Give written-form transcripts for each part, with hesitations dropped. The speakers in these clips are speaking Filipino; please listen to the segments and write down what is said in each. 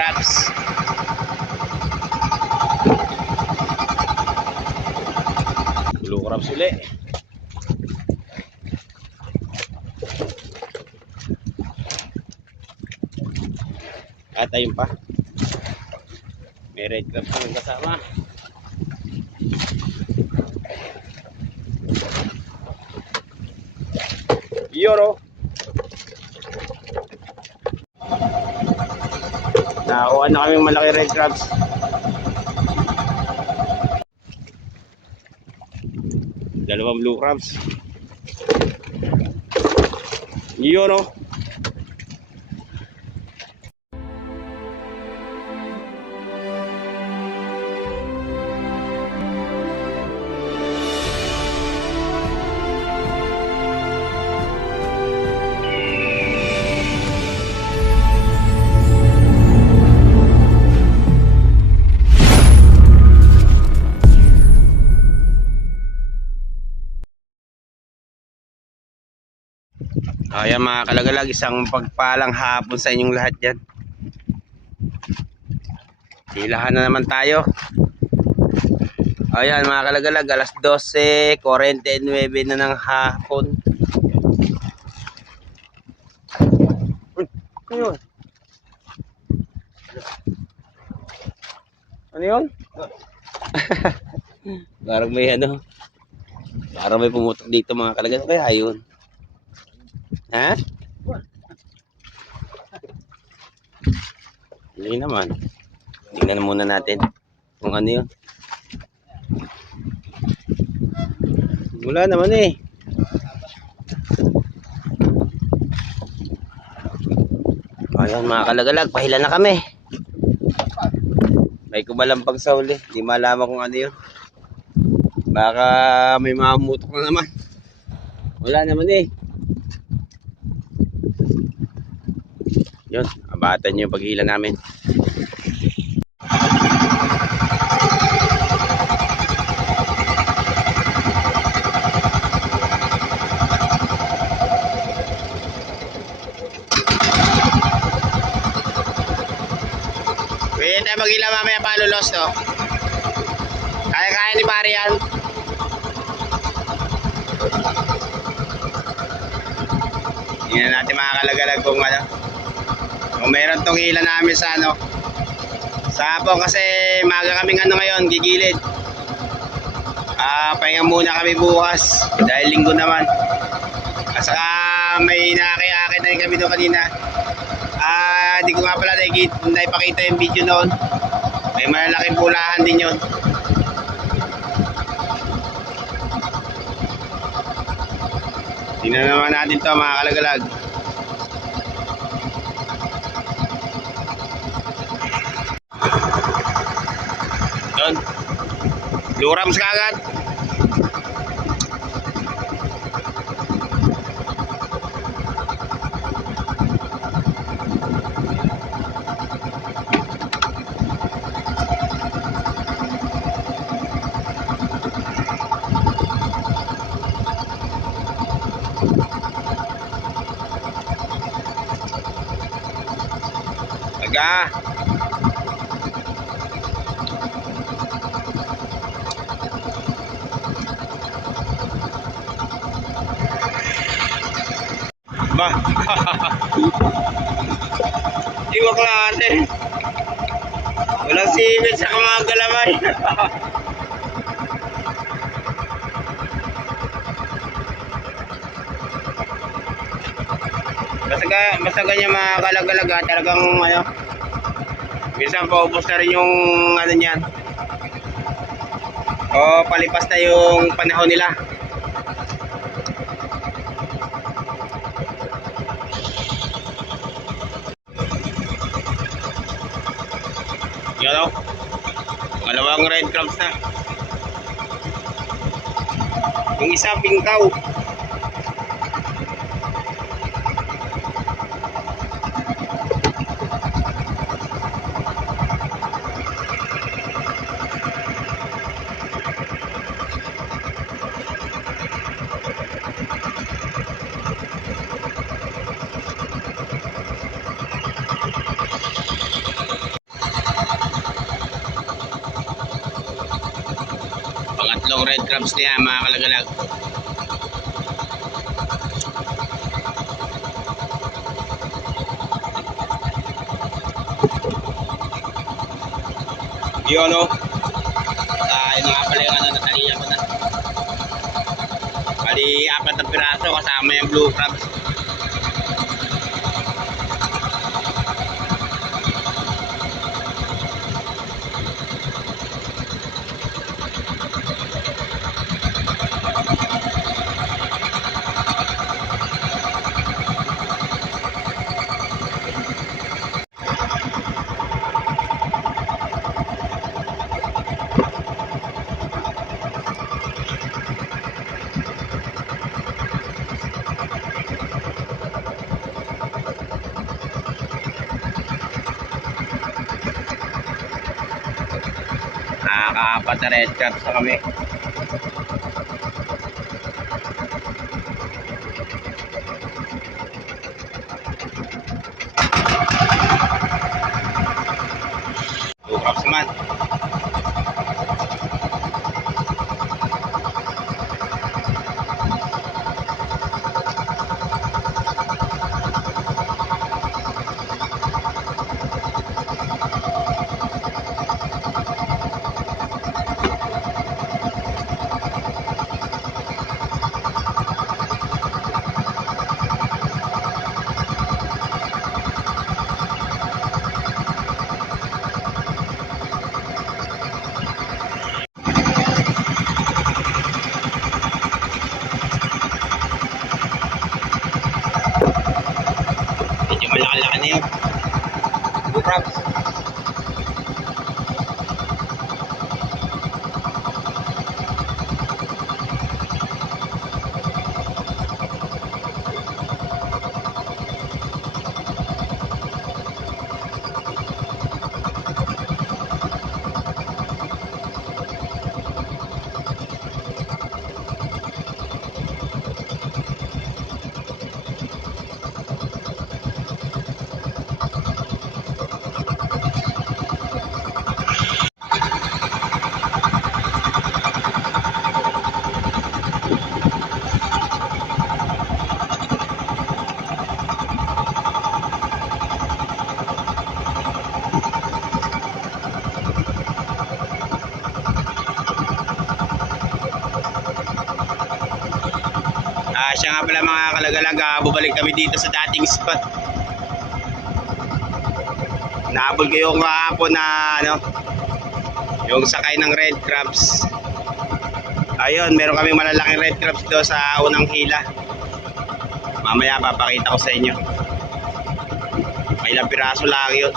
crabs. Blue crabs ulit. At ayun pa. May red crabs na kasama. Yoro. Nakakuha na kaming malaki red crabs. Dalawang blue crabs. Yoro. Ayan mga kalagalag, isang pagpalang hapon sa inyong lahat dyan. Hilahan na naman tayo. Ayan mga kalagalag, alas 12:49 na ng hapon. Ano yun? Ano yun? Parang may parang may pumutok dito mga kalagalag. Kaya yun. Ha? Hindi naman. Tingnan muna natin kung ano yun. Wala naman eh. Ayan mga kalagalag, pahila na kami. May kumalampag sa huli. Hindi malaman kung ano yun. Baka may mamutok na naman. Wala naman eh. Yun, abatan nyo yung paghila namin. Pwede tayo maghila mamaya pa lulos to. Kaya-kaya ni pare yan. Tingnan natin mga kalagalag kung ano. Kung meron tong hila namin sa sa hapon kasi maga kaming ngayon, gigilid. Pahinga muna kami bukas dahil linggo naman. At saka may nakakita na kami doon kanina. Hindi ko nga pala naipakita yung video noon. May malalaking pulahan din yun. Tingnan naman natin to mga kalagalag. Yun. Blue rams kagad. Aga. Ba. Iwak klase. Walang sipit sa mga galamay. Basta ganyan mga kalagalaga, talagang minsan paubos na rin yung niyan. O palipas na yung panahon nila. Yan o. Dalawang red crabs na. Yung isa pingkaw. crabs na yan mga kalagalag. Yun o. Yun nga pala yung natalihan ko na. Bali 4 na piraso kasama yung blue crabs. Nakaka-4 na red crabs na kami. Blue crabs naman. Medyo malaki-laki na yun. Blue crabs. Siya nga pala mga kalagalag, bubalik kami dito sa dating spot. Nahabol ko yung kahapon na yung sakay ng red crabs. Ayun, meron kami malalaking red crabs doon sa unang hila. Mamaya papakita ko sa inyo. May ilang piraso lang yun.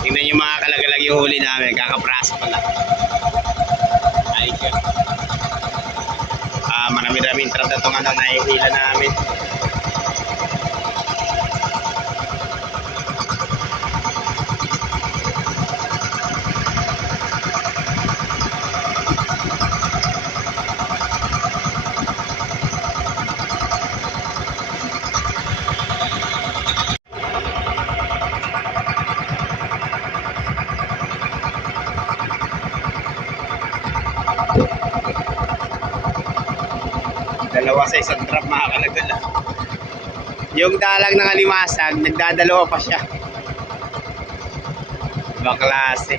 Tingnan yung mga kalagalag yung huli namin, kakapraso pa lang. Ayos yun. Marami-raming trap na itong naihila namin. Dalawa sa isang trap mga kalagala. Yung dalag ng alimasag, nagdadalawa pa siya. Ibang klase.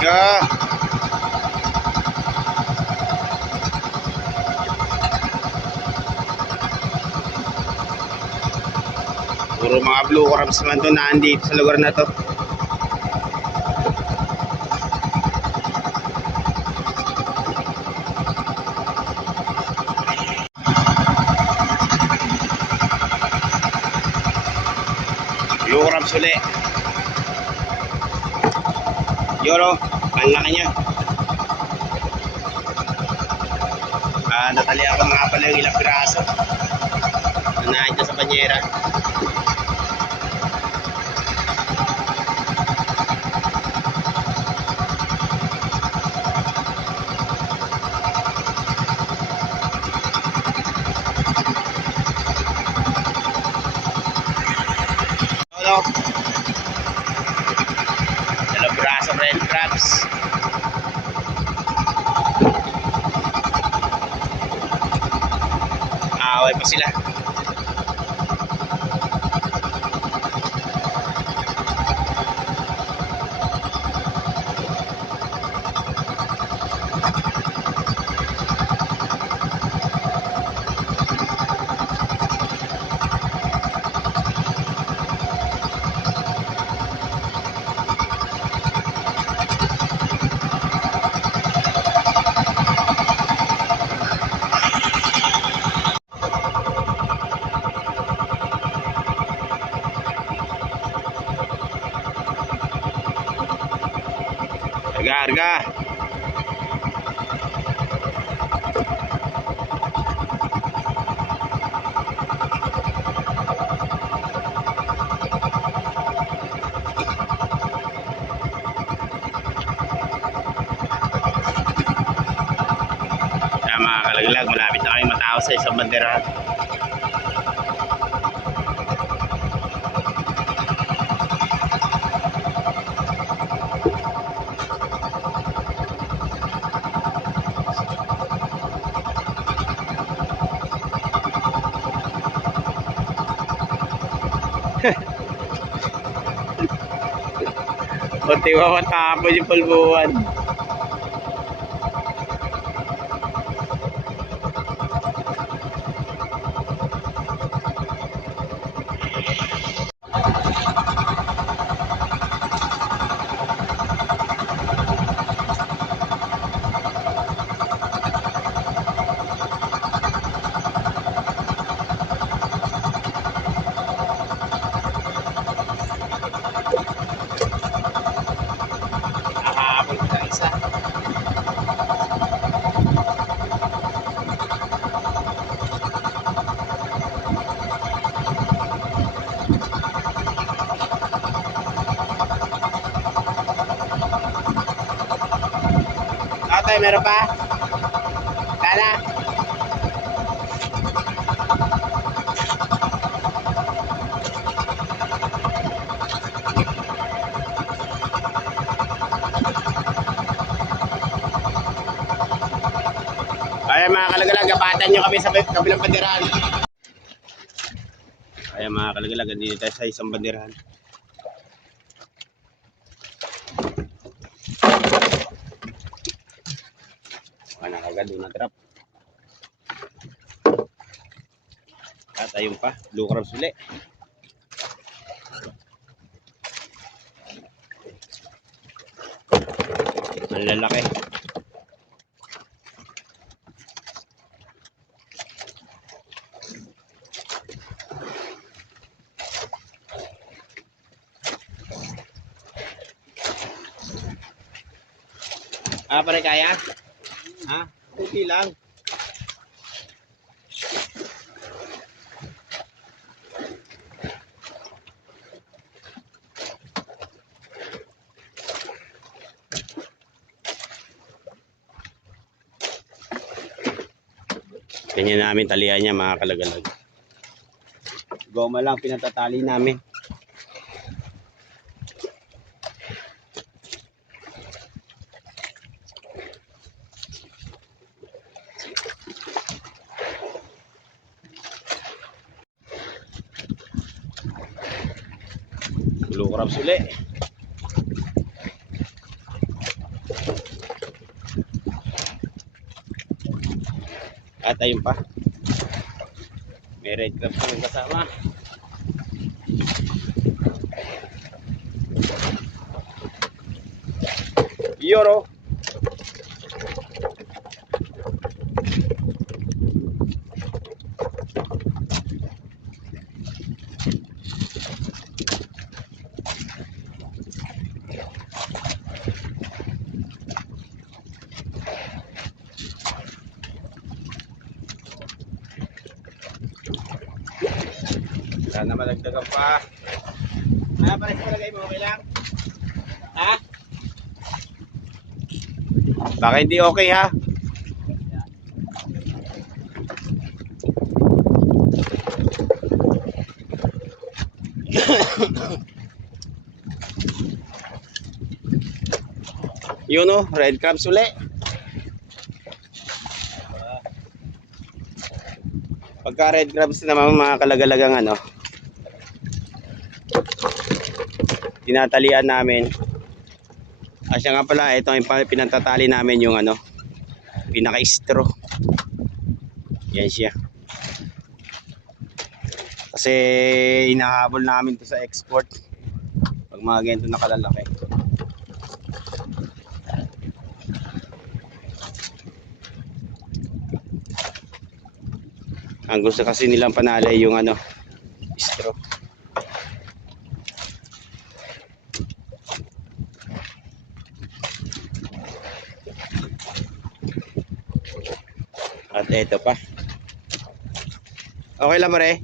Yeah. Puro mga blue crabs naman to na andito sa lugar na to. Blue crabs ulit. Yoro, ang laki niya. Natali ako nga pala yung ilang piraso. Nanahin dyan sa banyera. Ano? Dalawang piraso red crabs. Away pa sila. Harga. Mga kalaglag, malapit na kami matao sa isang banderahan. Kunti matapon yung pulbuhan. Okay, meron pa? Tala. Ayan mga kalagalag, gapatan nyo kami sa kabilang banderahan. Ayan mga kalagalag, dito tayo sa isang banderahan. Nakagad doon na trap. At ayun pa, blue crabs ulit. Ang lalaki. Pare kaya? Ha? Okay lang. Ganyan namin talian niya mga kalagalag. Goma lang pinatatali namin. Blue crabs ulit. At ayun pa. May red crab pa yung kasama. Yoro. Sana malagdagan pa. Pares mo lagay mo, okay lang? Ha? Baka hindi okay ha? Yun o, red crabs uli. Pagka red crabs naman mga kalagalagang ano, tinatalian namin. Siya nga pala, ito yung pinantatali namin yung ano, pinaka-straw. Yan siya. Kasi inahabol namin to sa export. Pag mga ganito nakalalaki. Ang gusto kasi nilang panalay yung ano, straw. At eto pa. Okay lang pare.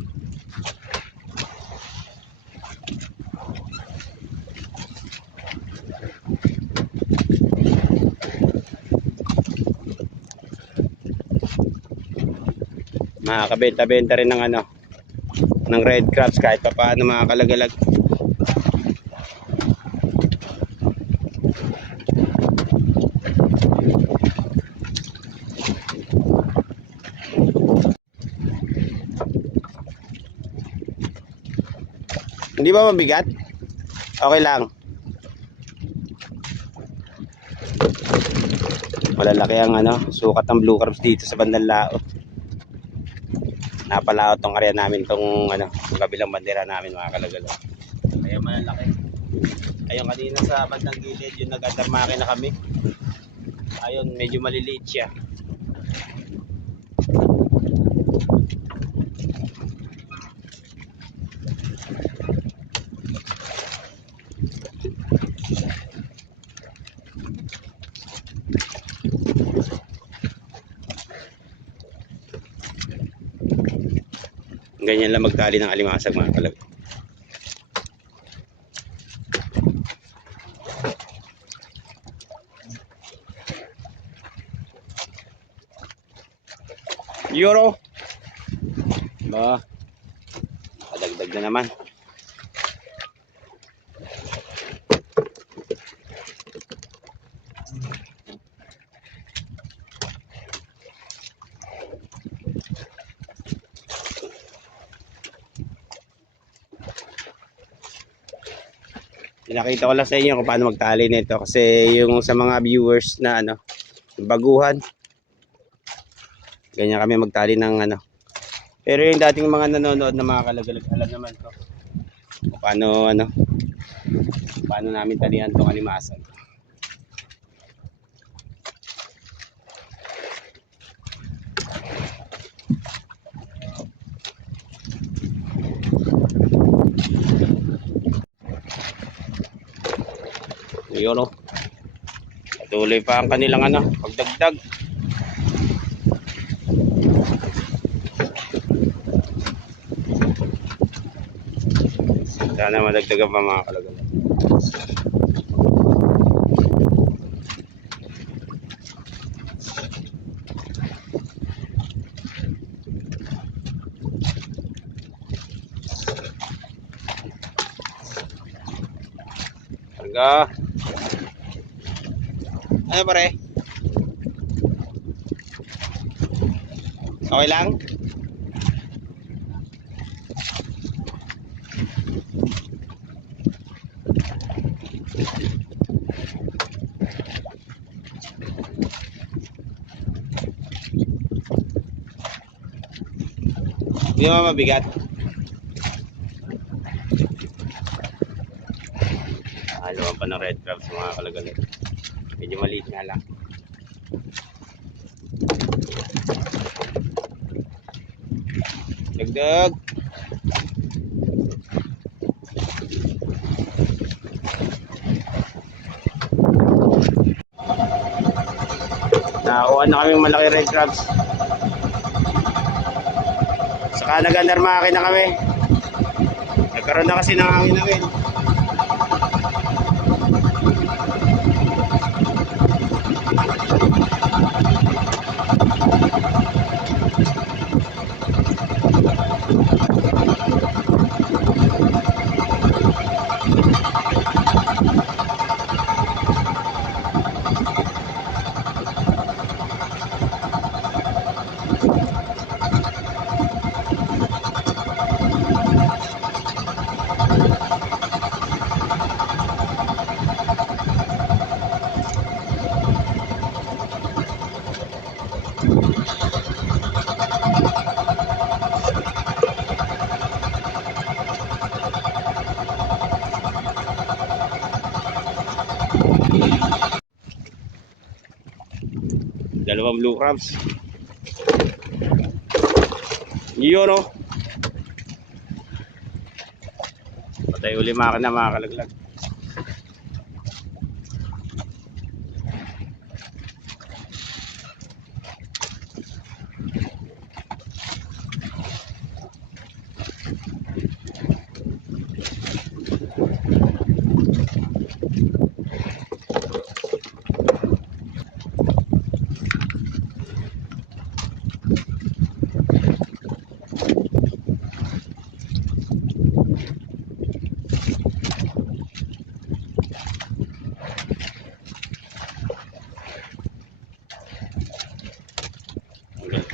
Makakabenta-benta rin ng ano, ng red crabs kahit pa paano mga kalagalag. Hindi ba mabigat? Okay lang. Malalaki ang ano, sukat ng blue crabs dito sa bandang laot. Napalaot tong area namin, tong ano, kabilang bandera namin mga kalagalo. Kaya malalaki. Ayun kanina sa bandang gilid, yung nag-adarmake na kami. Ayun, medyo maliliit siya. Ganyan lang magtali ng alimasag mga kalag. Euro. Ba. Kadagdag na naman. Pinakita ko lang sa inyo kung paano magtali nito kasi yung sa mga viewers na ano, baguhan, ganyan kami magtali ng ano. Pero yung dating mga nanonood na mga kalagalag, alam naman to kung paano ano, paano namin talian tong alimasan. Yun o. Patuloy pa ang kanilang ano, pagdagdag. Sana madagdagan pa mga kalagalan. Harga. Ano pare? Okay lang? Hindi naman mabigat. Halawan pa ng red crabs mga kalagalag. Medyo maliit nga lang. Dagdag. Nakakuha na kaming malaki red crabs. Saka nag-andarmake na kami. Nagkaroon na kasi ng hangin namin. Dalawang blue crabs. Yun o. Patay uli makina mga kalaglag.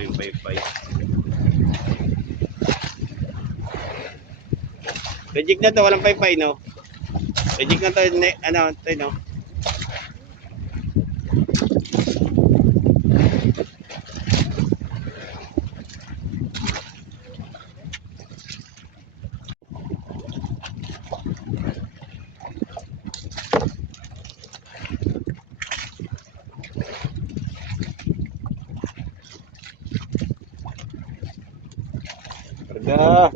Yung paypay. Reject na to, walang paypay no. Reject na to, ano, to no. Karga.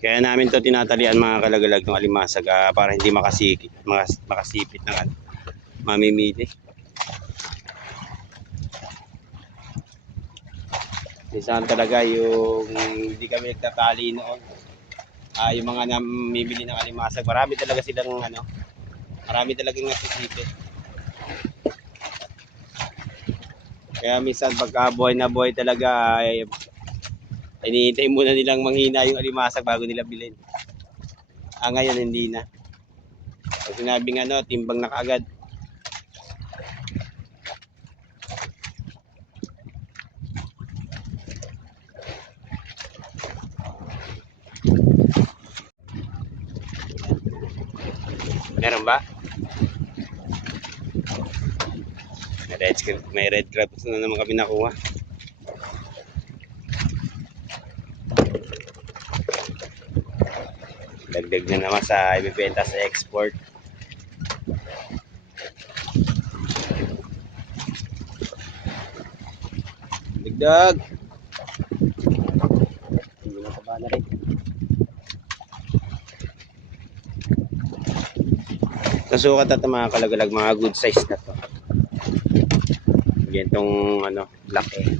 Kaya namin to tinatalian mga kalagalag ng alimasag para hindi makasipit ng mamimili. Minsan talaga yung hindi kami nagtatali noon. Yung mga namimili ng alimasag, marami talaga silang marami talagang nasisipit. Kaya minsan pagka buhay na buhay talaga ay hinihintay muna nilang manghina yung alimasag bago nila bilhin. Ngayon hindi na. Pag sinabing timbang na kaagad. Meron ba? May red crabs na naman kami nakuha. Dagdag na naman sa ibibenta sa export. Dagdag. Hindi na kaba na rin. Nasukat na ito mga kalagalag, mga good size na to. Yan tong laki.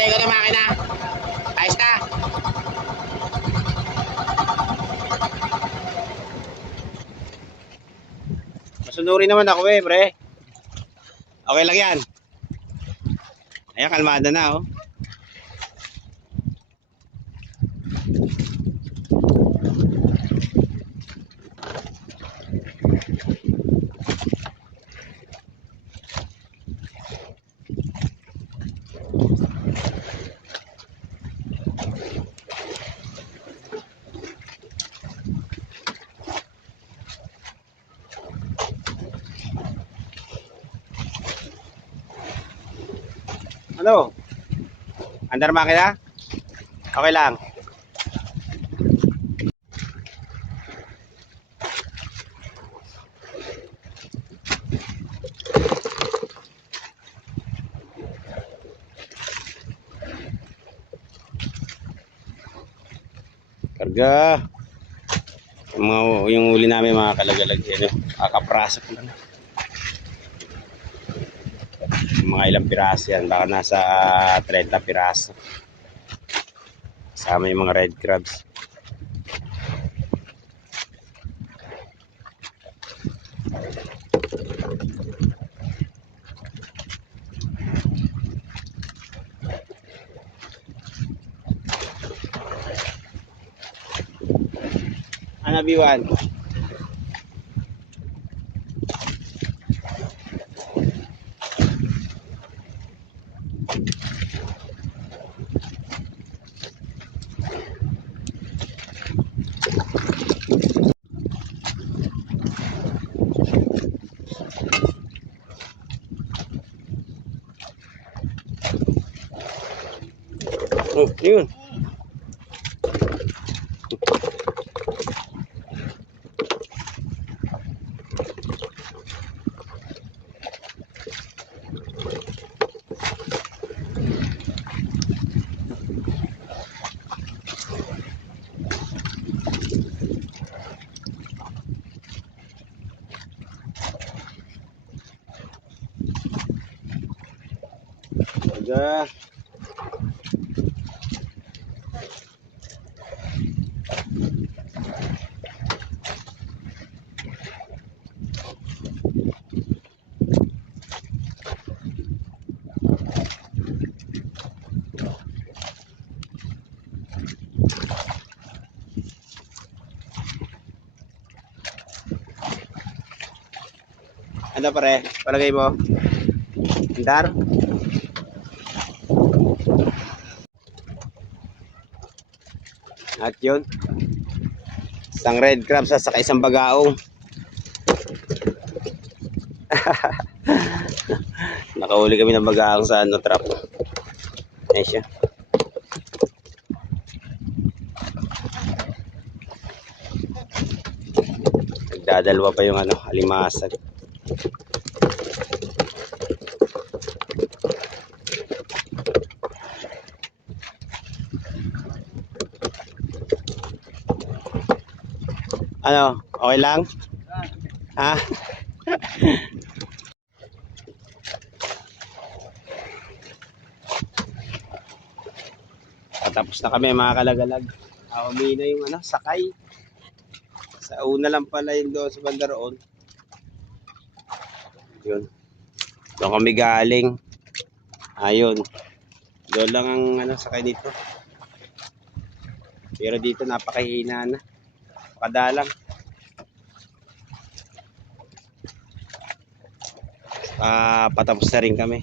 Patay ko na makina. Ayos na. Masunuri naman ako pre. Okay lang yan. Ayan, kalmada na oh. Ano? Andar makina? Okay lang. Karga. Yung uli namin mga kalagalag yan, kakapraso ko lang. Mga ilang piraso yan, baka nasa 30 piraso. Kasama yung mga red crabs. Ano B1? Oh, yun. Udah. Ano pare? Palagay mo? Andar? At yun, isang red crab sa saka isang bagaong. Nakahuli kami ng bagaong sa trap. Ayan siya. Nagdadalwa pa yung alimasag. Ano? Okay lang? Ha? Patapos na kami mga kalagalag. Umina yung sakay. Sa una lang pala yung doon sa bandaroon. Yun. Doon kami galing. Ayun. Doon lang ang sakay dito. Pero dito napakahina na. Padalang. Patapos na rin kami.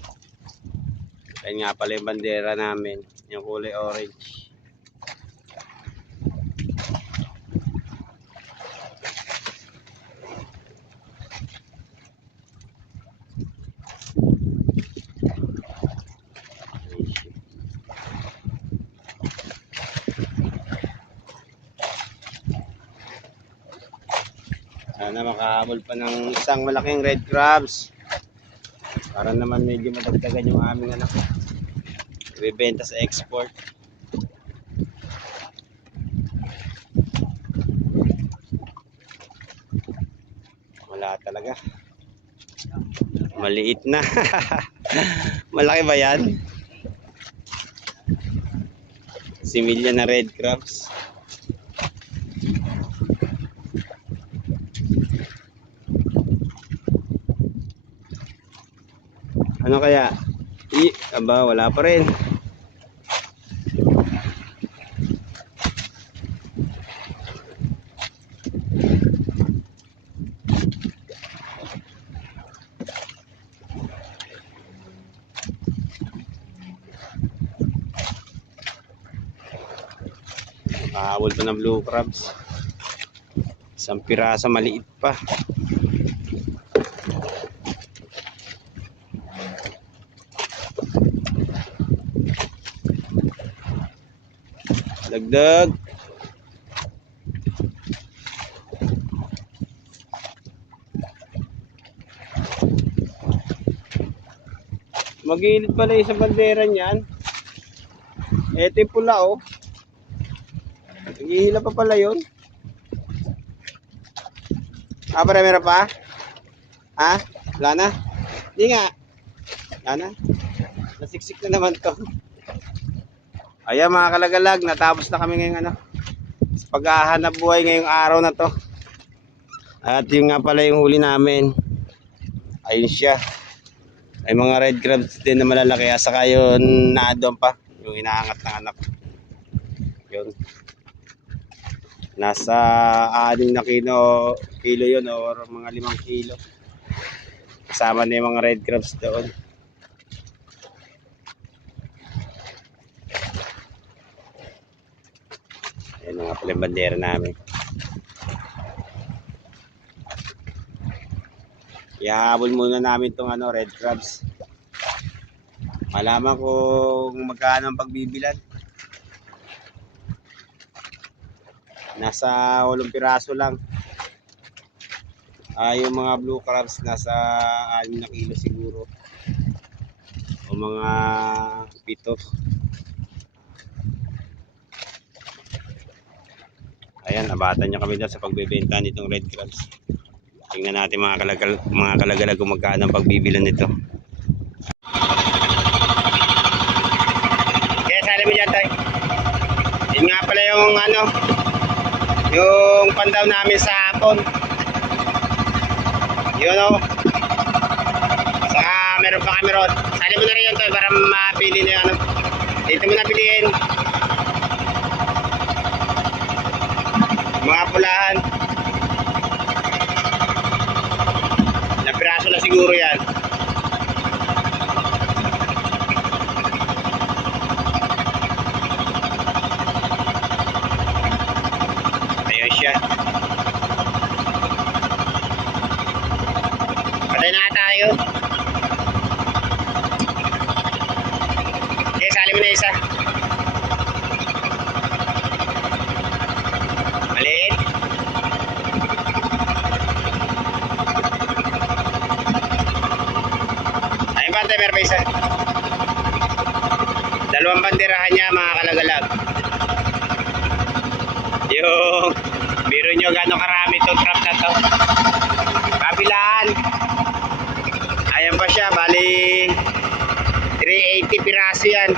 Ayun nga pala yung bandera namin. Yung kulay orange. Sana makahabol pa ng isang malaking red crabs. Para naman medyo madagdagan yung aming ibebenta sa export. Wala talaga. Maliit na. Malaki ba yan? Similya na red crabs. Ano kaya? Aba, wala pa rin. Nakahawol pa ng blue crabs. Isang piraso maliit pa. Dagdag. Magilid pala yung sa bandera niyan. Ito yung pula oh. Naghihila pa pala yun. Marami pa? Ha? Wala na? Hindi nga. Wala na? Nasiksik na naman to. Ayan mga kalagalag, natapos na kami ngayong ano, sa paghahanap buhay ngayong araw na to. At yung nga pala yung huli namin. Ayun siya. Ay mga red crabs din na malalaki. Saka yun naadon pa. Yung inaangat ng anak. Yun. Nasa 6 na kilo yun or mga 5 kilo. Kasama na yung mga red crabs doon. Ayan nga pala yung bandera namin. Ihahabol muna namin itong ano, red crabs. Malaman kung magkano ang pagbibilan. Nasa 8 piraso lang. Yung mga blue crabs nasa 6 na kilo siguro. O mga 7. Ayan, nabatan niya kami dyan sa pagbebenta nitong red crabs. Tingnan natin mga kalagalag kung magkano ang pagbibilan nito. Kaya sali mo dyan tayo. Yun nga pala yung ano, yung pandaw namin sa hapon. Yun o. Saka meron pa kami ron. Sali mo na rin yun tayo para mapili na ano. Dito mo na piliin. Mga pulahan. Na piraso na siguro yan. Ayun siya. Patay na tayo. Okay, sali mo na isa. Maliit. Ayun pa, meron pa isa. 2 banderahan niya mga kalagalag. Yung biro nyo gano'ng karami itong trap na to. Kabilaan. Ayan pa siya, bali 380 piraso yan.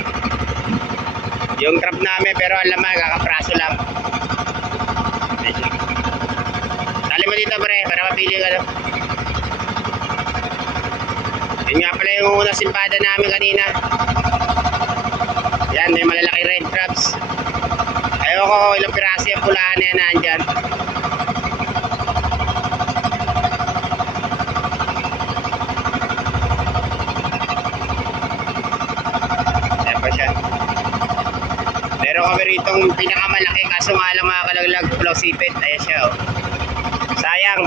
Yung trap namin pero ang laman kakapraso lang. Tali mo dito pre, para mapili ka no. Yun nga pala yung unang simpada namin kanina. Yan, may malalaki red crabs. Ayoko ilang piraso yung pulahan na yan nandyan. Ayan pa siya. Meron kami ritong pinakamalaki kaso nga lang mga kalaglag pulau sipit. Ayan siya oh. Sayang.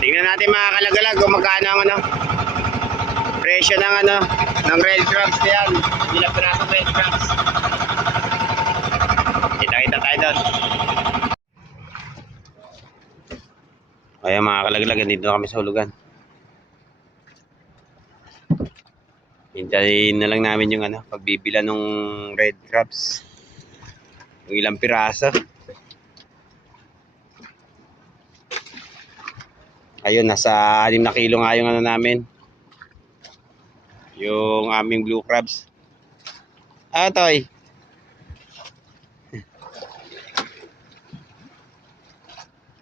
Tingnan natin mga kalagalag kung magkano ang ano, presyo ng ano, ng red crabs na yan. Ilang piraso red crabs. Kita-kita tayo doon. Ayan mga kalagalag, dito na kami sa hulugan. Hintayin na lang namin yung ano, pagbibila ng red crabs. Yung ilang piraso. Ayun, nasa 6 na kilo nga yung ano namin. Yung aming blue crabs. Ah, Toy.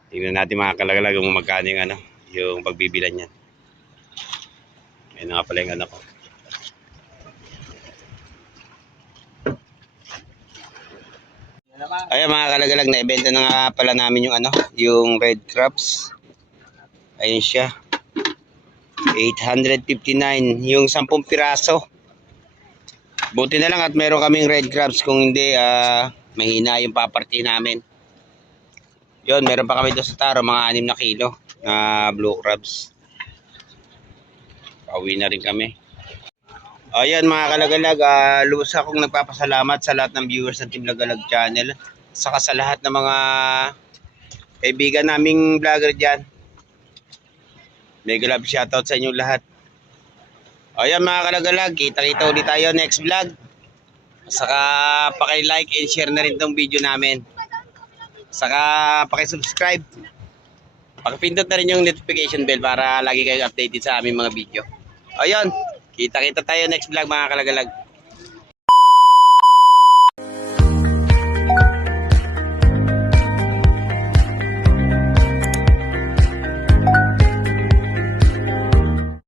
Tingnan natin mga kalagalag kung magkano yung ano, yung pagbibilan niyan. Ayun nga pala yung ano ko. Ayun mga kalagalag, naibenta na nga pala namin yung ano, yung red crabs. Ayun siya. 859 yung 10 piraso. Buti na lang at meron kaming red crabs, kung hindi mahina yung paparty namin. Yun, meron pa kami doon sa taro, mga 6 na kilo na blue crabs. Pauwi na rin kami. Ayan mga kalagalag, lubos akong nagpapasalamat sa lahat ng viewers ng Team Lagalag Channel, saka sa lahat ng mga kaibigan naming vlogger dyan. Mega love shoutout sa inyong lahat. Ayan mga kalagalag, kita-kita ulit tayo next vlog. Saka paki-like and share na rin tong video namin. Saka paki-subscribe. Paki-pindot na rin yung notification bell para lagi kayong updated sa aming mga video. Ayun, kita-kita tayo next vlog mga kalagalag.